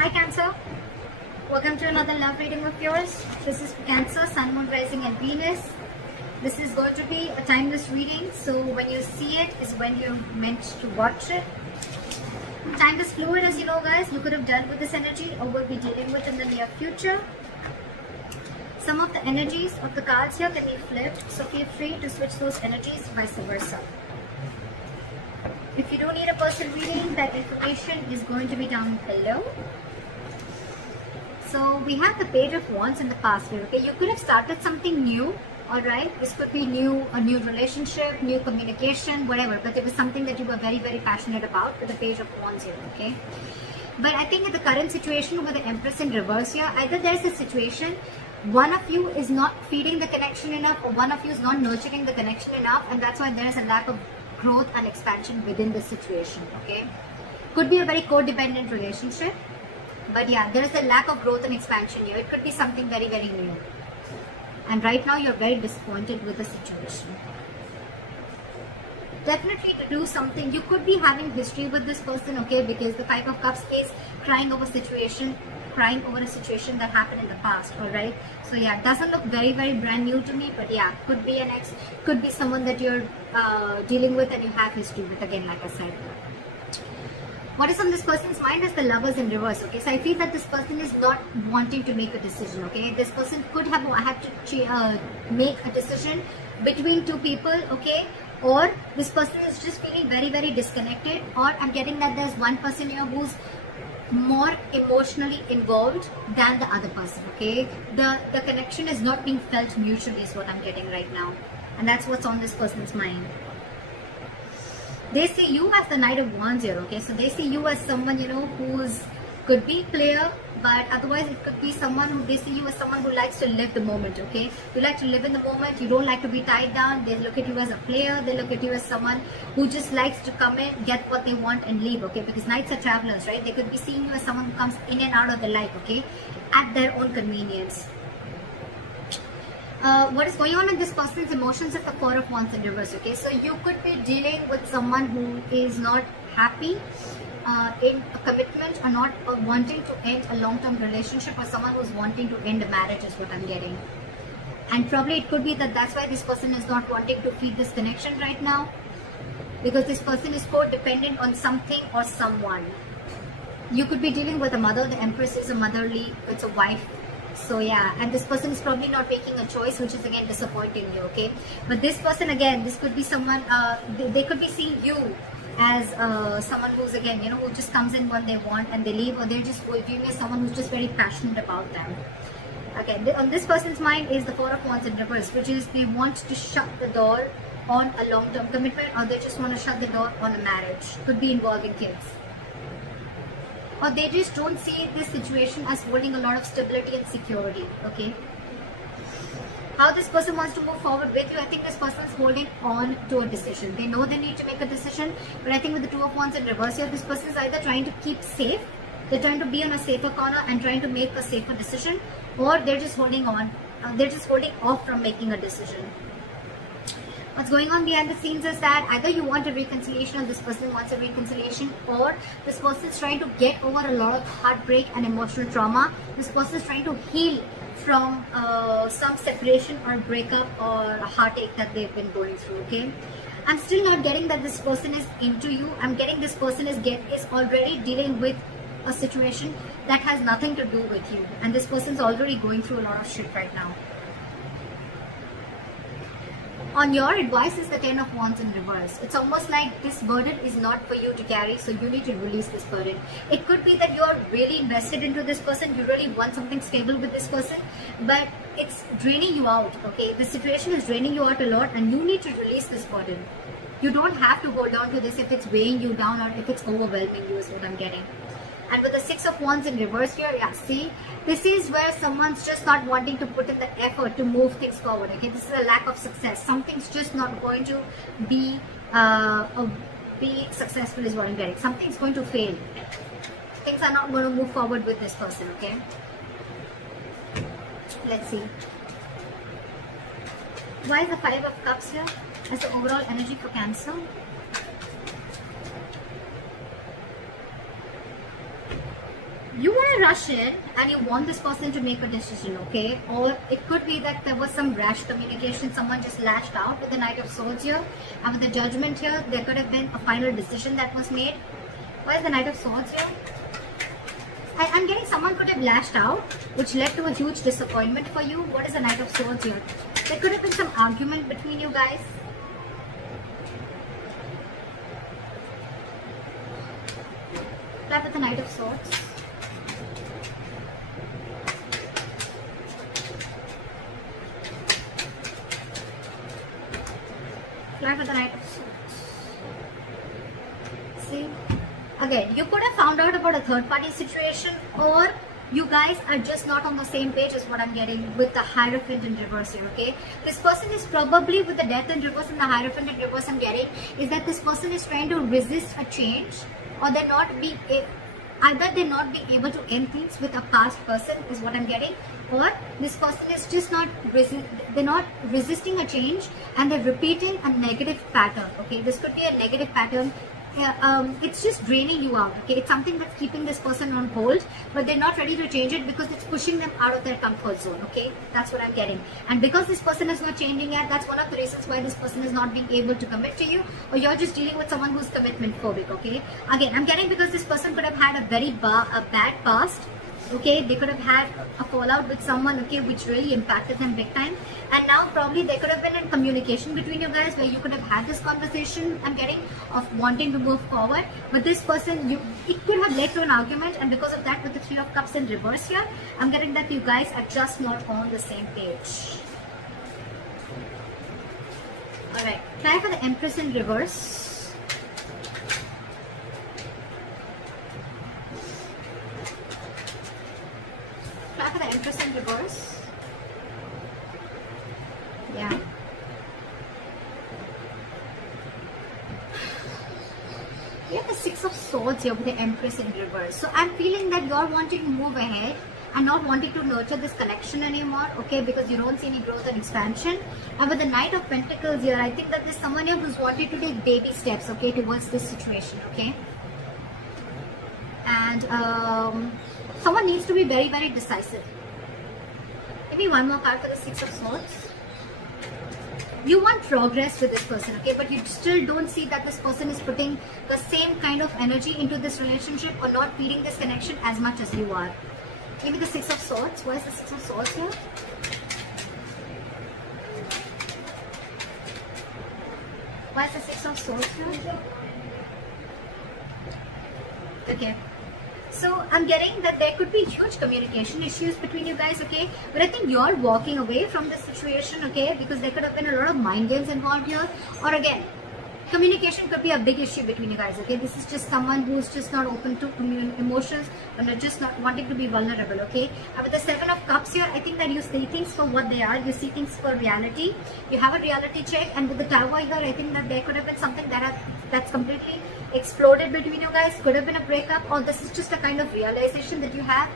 Hi Cancer, welcome to another love reading of yours. This is for Cancer, Sun, Moon, Rising and Venus. This is going to be a timeless reading, so when you see it is when you're meant to watch it. Time is fluid, as you know guys. You could have dealt with this energy or will be dealing with in the near future. Some of the energies of the cards here can be flipped, so feel free to switch those energies, vice versa. If you don't need a personal reading, that information is going to be down below. So we have the Page of Wands in the past here, okay? You could have started something new, alright? This could be new, a new relationship, new communication, whatever. But it was something that you were very, very passionate about with the Page of Wands here, okay? But I think in the current situation with the Empress in reverse here, either there's a situation, one of you is not feeding the connection enough, or one of you is not nurturing the connection enough, and that's why there's a lack of growth and expansion within the situation, okay? Could be a very codependent relationship. But yeah, there is a lack of growth and expansion here. It could be something very, very new. And right now, you're very disappointed with the situation. Definitely to do something. You could be having history with this person, okay? Because the Five of Cups is crying over a situation that happened in the past, alright? So yeah, it doesn't look very, very brand new to me. But yeah, could be an ex, could be someone that you're dealing with and you have history with, again, like I said. What is on this person's mind is the Lovers in reverse, okay? So I feel that this person is not wanting to make a decision, okay? This person could have had to make a decision between two people, okay? Or this person is just feeling very, very disconnected. Or I'm getting that there's one person here who's more emotionally involved than the other person, okay? The connection is not being felt mutually is what I'm getting right now. And that's what's on this person's mind. They see you as the Knight of Wands here, okay? So they see you as someone, you know, who's could be player, but otherwise it could be someone who, they see you as someone who likes to live the moment, okay? You like to live in the moment. You don't like to be tied down. They look at you as a player. They look at you as someone who just likes to come in, get what they want and leave, okay? Because Knights are travelers, right? They could be seeing you as someone who comes in and out of their life, okay? At their own convenience. What is going on in this person's emotions is the Four of Wands in reverse, okay? So you could be dealing with someone who is not happy in a commitment, or not wanting to end a long-term relationship, or someone who's wanting to end a marriage is what I'm getting. And probably it could be that that's why this person is not wanting to feed this connection right now, because this person is codependent on something or someone. You could be dealing with a mother. The Empress is a motherly, it's a wife. So yeah, and this person is probably not making a choice, which is again disappointing you, okay? But this person, again, this could be someone, they could be seeing you as someone who's, again, you know, who just comes in when they want and they leave, or they're just viewing as someone who's just very passionate about them. Okay, on this person's mind is the Four of Wands in reverse, which is they want to shut the door on a long-term commitment, or they just want to shut the door on a marriage. Could be involving kids. Or they just don't see this situation as holding a lot of stability and security, okay? How this person wants to move forward with you, I think this person is holding on to a decision. They know they need to make a decision, but I think with the Two of Wands in reverse here, this person is either trying to keep safe, they're trying to be on a safer corner and trying to make a safer decision, or they're just holding on, they're just holding off from making a decision. What's going on behind the scenes is that either you want a reconciliation, or this person wants a reconciliation, or this person is trying to get over a lot of heartbreak and emotional trauma. This person is trying to heal from some separation or breakup or a heartache that they've been going through, okay? I'm still not getting that this person is into you. I'm getting this person is already dealing with a situation that has nothing to do with you, and this person's already going through a lot of shit right now. On your advice is the Ten of Wands in reverse. It's almost like this burden is not for you to carry, so you need to release this burden. It could be that you are really invested into this person, you really want something stable with this person, but it's draining you out, okay? The situation is draining you out a lot, and you need to release this burden. You don't have to hold on to this if it's weighing you down or if it's overwhelming you, is what I'm getting. And with the Six of Wands in reverse here, yeah, see, this is where someone's just not wanting to put in the effort to move things forward, okay? This is a lack of success. Something's just not going to be successful is what I'm getting. Something's going to fail. Things are not going to move forward with this person, okay? Let's see. Why is the Five of Cups here as the overall energy for Cancer? you want to rush in and you want this person to make a decision, okay? Or it could be that there was some rash communication, someone just lashed out with the Knight of Swords here, and with the Judgment here, there could have been a final decision that was made. Why is the Knight of Swords here? I'm getting someone could have lashed out, which led to a huge disappointment for you. What is the Knight of Swords here? There could have been some argument between you guys. Play with the Knight of Swords. Play with the Knight of Swords. See? Again, you could have found out about a third party situation, or you guys are just not on the same page is what I'm getting with the Hierophant in reverse here, okay? This person is probably with the Death in reverse and the Hierophant in reverse I'm getting is that this person is trying to resist a change, or they're not being, either they're not being able to end things with a past person is what I'm getting, or this person is just not, they're not resisting a change and they're repeating a negative pattern, okay? This could be a negative pattern. It's just draining you out, okay? It's something that's keeping this person on hold, but they're not ready to change it because it's pushing them out of their comfort zone, okay? That's what I'm getting. And because this person is not changing yet, that's one of the reasons why this person is not being able to commit to you, or you're just dealing with someone who's commitment phobic, okay? Again, I'm getting because this person could have had a very bad past, okay? They could have had a fallout with someone, okay, which really impacted them big time, and now probably there could have been a communication between you guys where you could have had this conversation, I'm getting, of wanting to move forward, but this person, it could have led to an argument, and because of that, with the Three of Cups in reverse here, I'm getting that you guys are just not on the same page. Alright, try for the Empress in reverse. Try for the Empress in reverse. Yeah. We have the Six of Swords here with the Empress in reverse. So I'm feeling that you're wanting to move ahead and not wanting to nurture this connection anymore, okay, because you don't see any growth and expansion. And with the Knight of Pentacles here, I think that there's someone here who's wanting to take baby steps, okay, towards this situation, okay. And someone needs to be very, very decisive. Maybe one more card for the Six of Swords. You want progress with this person, okay, but you still don't see that this person is putting the same kind of energy into this relationship or not feeding this connection as much as you are. Maybe the Six of Swords. Why is the Six of Swords here? Why is the Six of Swords here? Okay. So I'm getting that there could be huge communication issues between you guys, okay? But I think you're walking away from this situation, okay? Because there could have been a lot of mind games involved here. Or again, communication could be a big issue between you guys, okay? This is just someone who's just not open to emotions and they're just not wanting to be vulnerable, okay? And with the Seven of Cups here, I think that you see things for what they are. You see things for reality. You have a reality check. And with the Tower here, I think that there could have been something that's completely exploded between you guys. Could have been a breakup, or this is just a kind of realization that you have.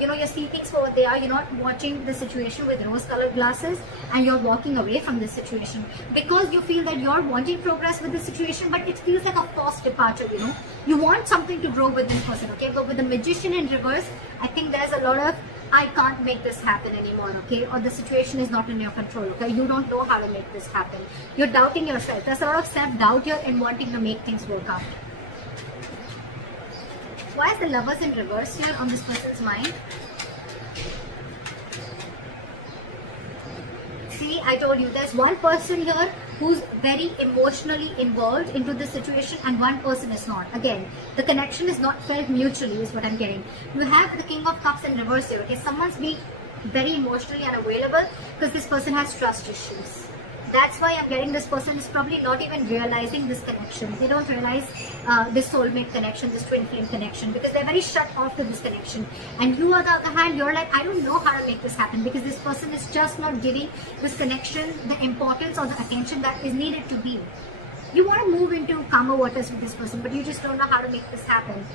You know, you see things for what they are. You're not watching the situation with rose-colored glasses, and you're walking away from this situation because you feel that you're wanting progress with the situation, but it feels like a forced departure, you know. You want something to grow with this person, okay? But with the Magician in reverse, I think there's a lot of, I can't make this happen anymore, okay? Or the situation is not in your control, okay? You don't know how to make this happen. You're doubting yourself. There's a lot of self-doubt here in wanting to make things work out. Why is the Lovers in reverse here on this person's mind? See, I told you, there's one person here who's very emotionally involved into this situation and one person is not. Again, the connection is not felt mutually is what I'm getting. You have the King of Cups in reverse here, okay? Someone's being very emotionally unavailable because this person has trust issues. That's why I'm getting this person is probably not even realizing this connection. They don't realize this soulmate connection, this twin flame connection, because they're very shut off to this connection. And you, on the other hand, you're like, I don't know how to make this happen because this person is just not giving this connection the importance or the attention that is needed to be. You want to move into calmer waters with this person, but you just don't know how to make this happen.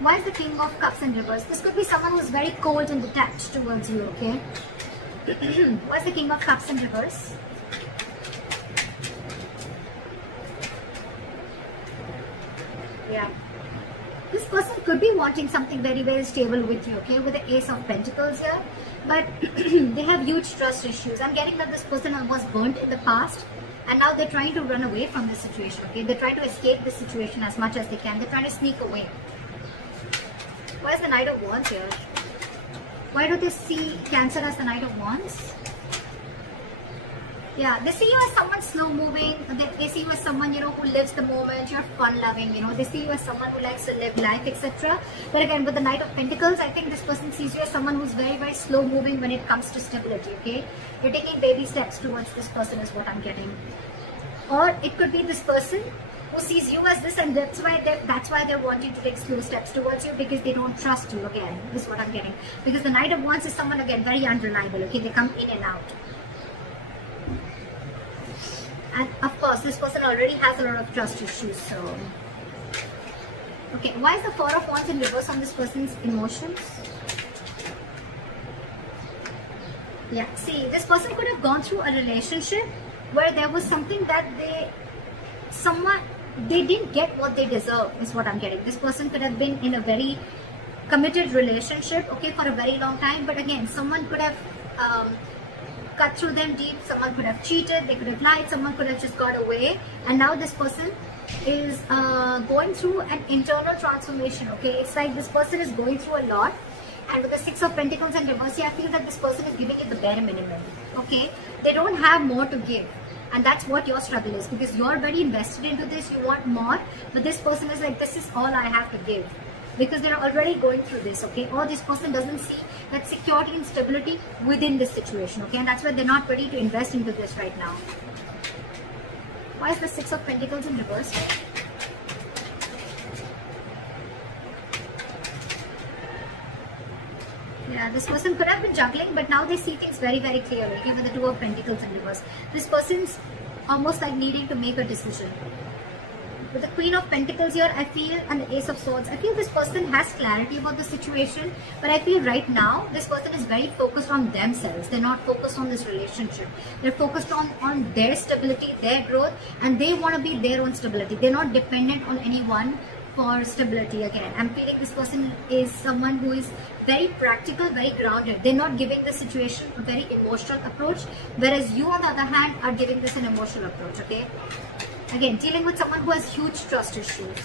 Why is the King of Cups in reverse? This could be someone who's very cold and detached towards you, okay? What's the King of Cups in reverse? Yeah. This person could be wanting something very, very stable with you, okay, with the Ace of Pentacles here, but they have huge trust issues. I'm getting that this person was burnt in the past, and now they're trying to run away from this situation, okay? They're trying to escape this situation as much as they can. They're trying to sneak away. Why is the Knight of Wands here? Why do they see Cancer as the Knight of Wands? Yeah, they see you as someone slow moving. They see you as someone, you know, who lives the moment. You're fun loving, you know. They see you as someone who likes to live life, etc. But again, with the Knight of Pentacles, I think this person sees you as someone who's very, very slow moving when it comes to stability, okay? You're taking baby steps towards this person is what I'm getting. Or it could be this person who sees you as this, and that's why they're wanting to take slow steps towards you, because they don't trust you, again. This is what I'm getting. Because the Knight of Wands is someone, again, very unreliable, okay? They come in and out. And of course, this person already has a lot of trust issues, so... Okay, why is the Four of Wands in reverse on this person's emotions? Yeah, see, this person could have gone through a relationship where there was something that they didn't get what they deserve, is what I'm getting. This person could have been in a very committed relationship, okay, for a very long time, but again, someone could have cut through them deep, someone could have cheated, they could have lied, someone could have just got away, and now this person is going through an internal transformation, okay? It's like this person is going through a lot, and with the Six of Pentacles in reverse, I feel that this person is giving you the bare minimum, okay? They don't have more to give, and that's what your struggle is, because you're very invested into this, you want more, but this person is like, this is all I have to give, because they're already going through this, okay? Or this person doesn't see that security and stability within this situation, okay? And that's why they're not ready to invest into this right now. Why is the Six of Pentacles in reverse? Yeah, this person could have been juggling, but now they see things very, very clearly, okay? With the Two of Pentacles in reverse. This person's almost like needing to make a decision. With the Queen of Pentacles here, I feel, and the Ace of Swords, I feel this person has clarity about the situation, but I feel right now, this person is very focused on themselves. They're not focused on this relationship. They're focused on their stability, their growth, and they want to be their own stability. They're not dependent on anyone for stability again. I'm feeling this person is someone who is very practical, very grounded. They're not giving the situation a very emotional approach, whereas you, on the other hand, are giving this an emotional approach, okay? Again, dealing with someone who has huge trust issues.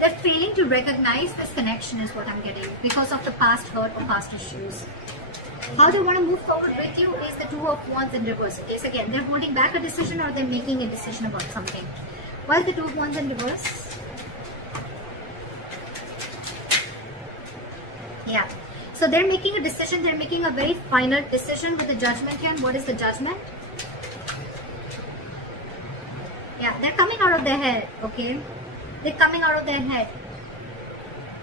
They're failing to recognize this connection is what I'm getting because of the past hurt or past issues. How they want to move forward with you is the Two of Wands in reverse. Okay, so again, they're holding back a decision or they're making a decision about something. Why is the Two of Wands in reverse? Yeah. So they're making a decision. They're making a very final decision with the Judgment here. And what is the Judgment? Yeah, they're coming out of their head, okay? They're coming out of their head.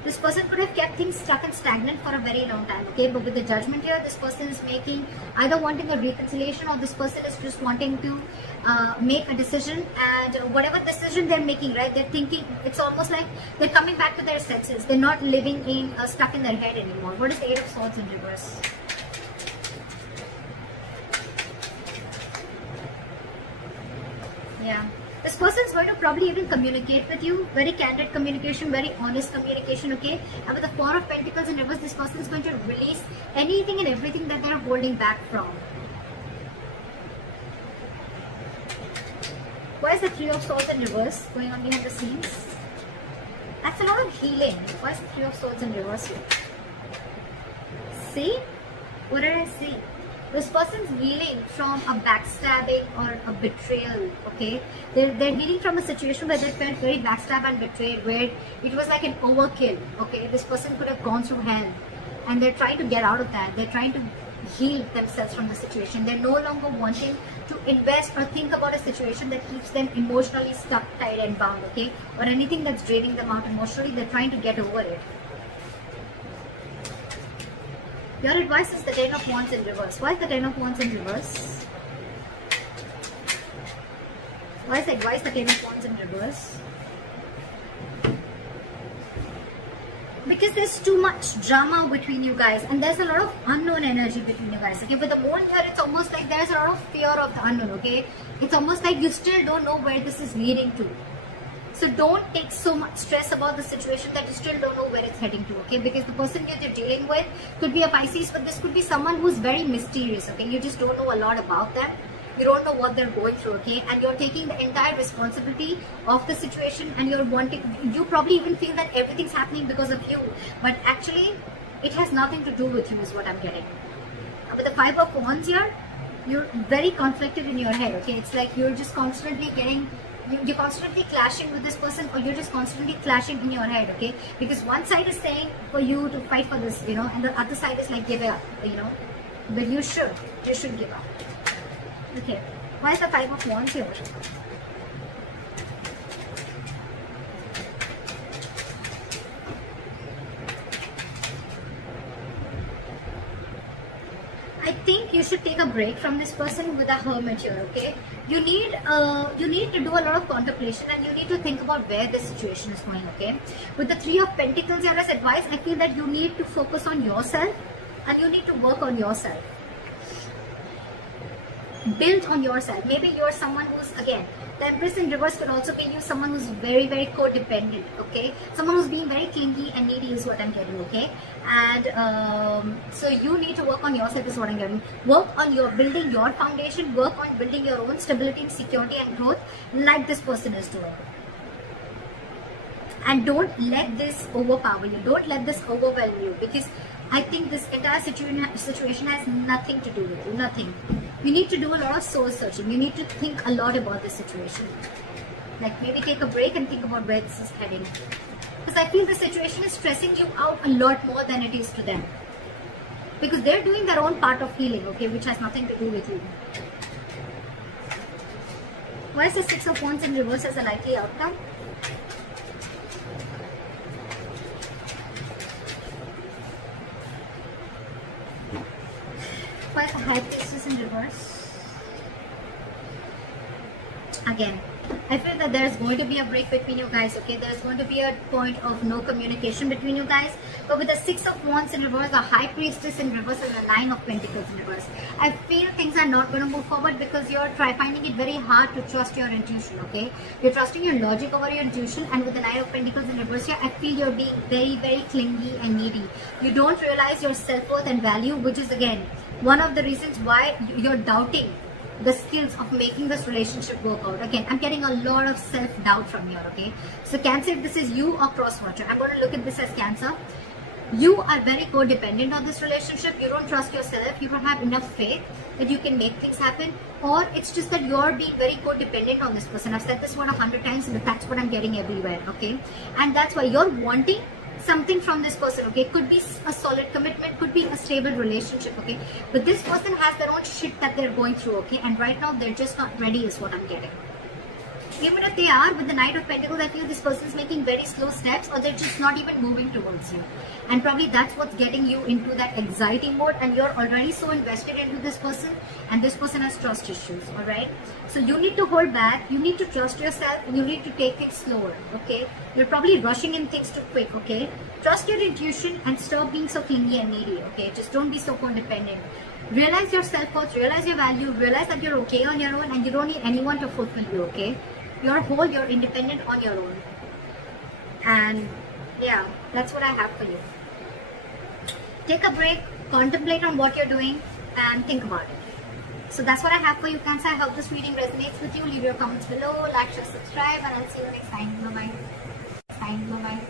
This person could have kept things stuck and stagnant for a very long time, okay? But with the Judgment here, this person is making, either wanting a reconciliation or this person is just wanting to make a decision. And whatever decision they're making, right, they're thinking, it's almost like they're coming back to their senses. They're not living in, stuck in their head anymore. What is the Eight of Swords in reverse? Yeah. This person is going to probably even communicate with you. Very candid communication, very honest communication, okay? And with the Four of Pentacles in reverse, this person is going to release anything and everything that they're holding back from. Why is the Three of Swords in reverse going on behind the scenes? That's a lot of healing. Why is the Three of Swords in reverse here? See? What did I see? This person's healing from a backstabbing or a betrayal, okay? They're healing from a situation where they felt very backstabbed and betrayed, where it was like an overkill, okay? This person could have gone through hell, and they're trying to get out of that. They're trying to heal themselves from the situation. They're no longer wanting to invest or think about a situation that keeps them emotionally stuck, tied and bound, okay? Or anything that's draining them out emotionally. They're trying to get over it. Your advice is the Ten of Wands in reverse. Why is the Ten of Wands in reverse? Why is the advice the Ten of Wands in reverse? Because there's too much drama between you guys, and there's a lot of unknown energy between you guys. Okay, with the Moon here, it's almost like there's a lot of fear of the unknown. Okay, it's almost like you still don't know where this is leading to. So don't take so much stress about the situation that you still don't know where it's heading to, okay? Because the person you're dealing with could be a Pisces, but this could be someone who's very mysterious, okay? You just don't know a lot about them. You don't know what they're going through, okay? And you're taking the entire responsibility of the situation, and you probably even feel that everything's happening because of you. But actually, it has nothing to do with you is what I'm getting. With the 5 of Wands here, you're very conflicted in your head, okay? It's like you're just constantly you're constantly clashing with this person, or you're just constantly clashing in your head, okay? Because one side is saying for you to fight for this, you know, and the other side is like give it up, you know. But you should give up. Okay, why is the 5 of Wands here? I think you should take a break from this person with a Hermit here, okay? You need to do a lot of contemplation, and you need to think about where this situation is going, okay? With the 3 of Pentacles here as advice, I feel that you need to focus on yourself, and you need to work on yourself. Build on yourself. Maybe you're someone who's, again, the Empress in reverse could also be you, someone who's very, very codependent, okay? Someone who's being very clingy and needy is what I'm getting, okay? And so you need to work on yourself is what I'm getting. Work on building your foundation, work on building your own stability and security and growth like this person is doing. And don't let this overpower you. Don't let this overwhelm you, because I think this entire situation has nothing to do with you, nothing. You need to do a lot of soul searching. You need to think a lot about this situation. Like maybe take a break and think about where this is heading. Because I feel the situation is stressing you out a lot more than it is to them. Because they're doing their own part of healing, okay, which has nothing to do with you. Why is the 6 of Wands in reverse as a likely outcome? Why is the High Priestess in reverse? Again, I feel that there's going to be a break between you guys, okay? There's going to be a point of no communication between you guys. But with the 6 of Wands in reverse, the High Priestess in reverse, and the 9 of Pentacles in reverse, I feel things are not going to move forward because you're finding it very hard to trust your intuition, okay? You're trusting your logic over your intuition, and with the 9 of Pentacles in reverse here, I feel you're being very, very clingy and needy. You don't realize your self-worth and value, which is, again, one of the reasons why you're doubting the skills of making this relationship work out. Again, I'm getting a lot of self-doubt from here, okay? So Cancer, if this is you or cross-watcher, I'm going to look at this as Cancer. You are very codependent on this relationship. You don't trust yourself. You don't have enough faith that you can make things happen. Or it's just that you're being very codependent on this person. I've said this word 100 times, but that's what I'm getting everywhere, okay? And that's why you're wanting something from this person, okay? Could be a solid commitment, could be a stable relationship, okay? But this person has their own shit that they're going through, okay? And right now they're just not ready is what I'm getting. Even if they are, with the Knight of Pentacles, I feel this person is making very slow steps, or they're just not even moving towards you. And probably that's what's getting you into that anxiety mode, and you're already so invested into this person, and this person has trust issues, alright? So you need to hold back, you need to trust yourself, and you need to take it slower, okay? You're probably rushing in things too quick, okay? Trust your intuition and stop being so clingy and needy, okay? Just don't be so codependent. Realize your self-worth, realize your value, realize that you're okay on your own, and you don't need anyone to fulfill you, okay? You're whole, you're independent on your own. And yeah, that's what I have for you. Take a break, contemplate on what you're doing, and think about it. So that's what I have for you, Cancer. I hope this reading resonates with you. Leave your comments below, like, share, subscribe, and I'll see you next time. Bye-bye.